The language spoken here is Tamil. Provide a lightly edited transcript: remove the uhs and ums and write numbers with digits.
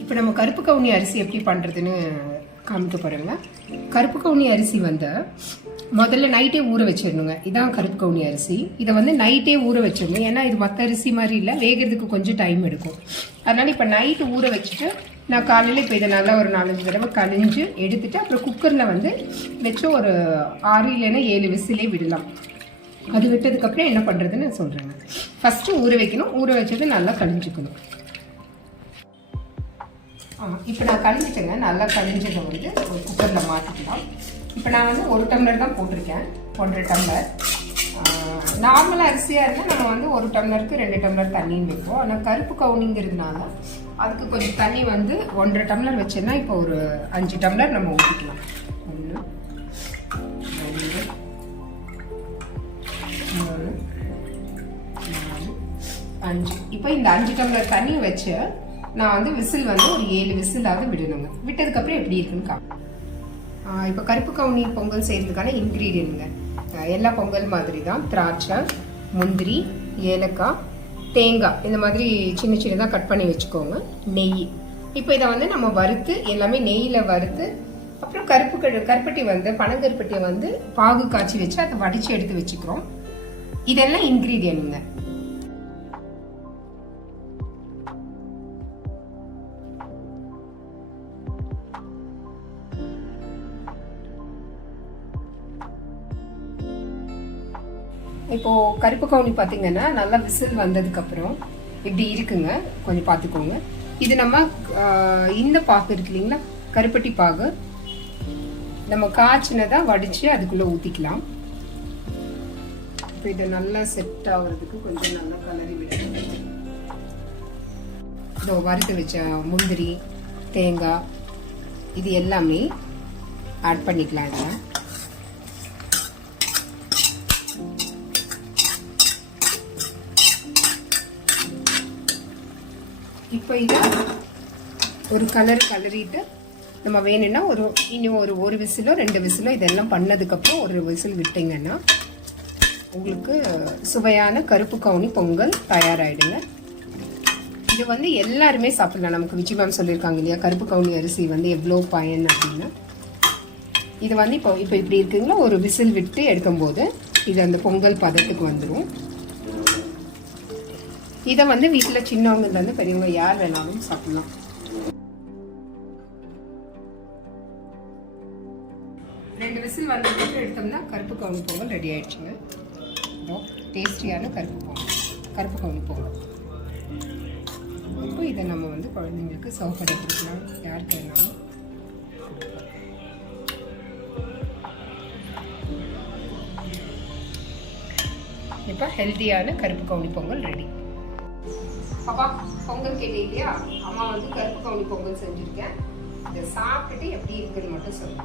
இப்போ நம்ம கருப்பு கவுனி அரிசி எப்படி பண்ணுறதுன்னு காமிக்க போகிறோங்க. கருப்பு கவுனி அரிசி வந்து முதல்ல நைட்டே ஊற வச்சிடணுங்க. இதான் கருப்பு கவுனி அரிசி. இதை வந்து நைட்டே ஊற வச்சிடணும். ஏன்னா இது மற்ற அரிசி மாதிரி இல்லை, வேகிறதுக்கு கொஞ்சம் டைம் எடுக்கும். அதனால் இப்போ நைட்டு ஊற வச்சுட்டு நான் காலையில் இப்போ இதை நல்லா ஒரு 4-5 தடவை கழிஞ்சு எடுத்துட்டு அப்புறம் குக்கரில் வந்து வச்சு ஒரு 6 இல்லைன்னா 7 விசிலே விடலாம். அது விட்டதுக்கப்புறம் என்ன பண்ணுறதுன்னு சொல்கிறேங்க. ஃபஸ்ட்டு ஊற வைக்கணும். ஊற வச்சது நல்லா கழிஞ்சிக்கணும். இப்போ நான் கழிஞ்சிட்டேங்க. நல்லா கழிஞ்சதை வந்து ஒரு குக்கரில் மாற்றிக்கலாம். இப்போ நான் வந்து 1 டம்ளர் தான் போட்டிருக்கேன், 1.5 டம்ளர். நார்மலாக அரிசியாக இருந்தால் நம்ம வந்து 1 டம்ளருக்கு 2 டம்ளர் தண்ணின்னு வைப்போம். ஆனால் கருப்பு கவுனிங்கிறதுனால அதுக்கு கொஞ்சம் தண்ணி வந்து 1.5 டம்ளர் வச்சோன்னா இப்போ ஒரு 5 டம்ளர் நம்ம ஊற்றிக்கலாம். 1 2 3 4 5. இப்போ இந்த 5 டம்ளர் தண்ணி வச்சு நான் வந்து விசில் வந்து ஒரு 7 விசிலாவது விடணுங்க. விட்டதுக்கப்புறம் எப்படி இருக்குன்னு இப்போ கருப்பு கவுனி பொங்கல் செய்கிறதுக்கான இன்க்ரீடியன்ட்ங்க எல்லா பொங்கல் மாதிரி தான். திராட்சை, முந்திரி, ஏலக்காய், தேங்காய் இந்த மாதிரி சின்ன சின்னதாக கட் பண்ணி வச்சுக்கோங்க. நெய். இப்போ இதை வந்து நம்ம வறுத்து எல்லாமே நெய்யில் வறுத்து அப்புறம் கருப்பட்டி வந்து பனங்கருப்பட்டியை வந்து பாகு காய்ச்சி வச்சு அதை வடித்து எடுத்து வச்சுக்கிறோம். இதெல்லாம் இன்க்ரீடியன்ட்ங்க. இப்போது கருப்பு கவுனி பார்த்தீங்கன்னா நல்லா விசில் வந்ததுக்கப்புறம் இப்படி இருக்குங்க. கொஞ்சம் பார்த்துக்கோங்க. இது நம்ம இந்த பாகு இருக்கு இல்லைங்களா, கருப்பட்டி பாகு நம்ம காய்ச்சினதாக வடித்து அதுக்குள்ளே ஊற்றிக்கலாம். இப்போ இதை நல்லா செட் ஆகுறதுக்கு கொஞ்சம் நல்லா கலரி விடணும். இதோ வறுத்து வச்ச முந்திரி, தேங்காய் இது எல்லாமே ஆட் பண்ணிக்கலாம். இதில் இப்போ இதை ஒரு கலரிட்டு நம்ம வேணும்னா இன்னும் ஒரு விசிலோ 2 விசிலோ இதெல்லாம் பண்ணதுக்கப்புறம் ஒரு விசில் விட்டிங்கன்னா உங்களுக்கு சுவையான கருப்பு கவுனி பொங்கல் தயாராகிடுங்க. இது வந்து எல்லாருமே சாப்பிடலாம். நமக்கு விஜய் மேம் சொல்லியிருக்காங்க இல்லையா, கருப்பு கவுனி அரிசி வந்து எவ்வளோ பயன் அப்படின்னு. இது வந்து இப்போ இப்படி இருக்குங்களா, ஒரு விசில் விட்டு எடுக்கும்போது இது அந்த பொங்கல் பதத்துக்கு வந்துடும். இதை வந்து வீட்டில் சின்னவங்கலேருந்து பெரியவங்க யார் வேணாலும் சாப்பிடலாம். ரெண்டு விசில் வந்ததுக்கு எடுத்தோம்னா கருப்பு கவுனி பொங்கல் ரெடி ஆயிடுச்சுங்க. டேஸ்டியான கருப்பு கவுனி பொங்கல். இப்போ இதை நம்ம வந்து குழந்தைங்களுக்கு சர்வ் பண்ணி கொடுக்கலாம், யாருக்கு வேணாலும். இப்போ ஹெல்த்தியான கருப்பு கவுனி பொங்கல் ரெடி. பாப்பா பொங்கல் கேட்டே இல்லையா, அம்மா வந்து கருப்பு கவுனி பொங்கல் செஞ்சுருக்கேன். இதை சாப்பிட்டுட்டு எப்படி இருக்குன்னு மட்டும் சொல்லுங்க.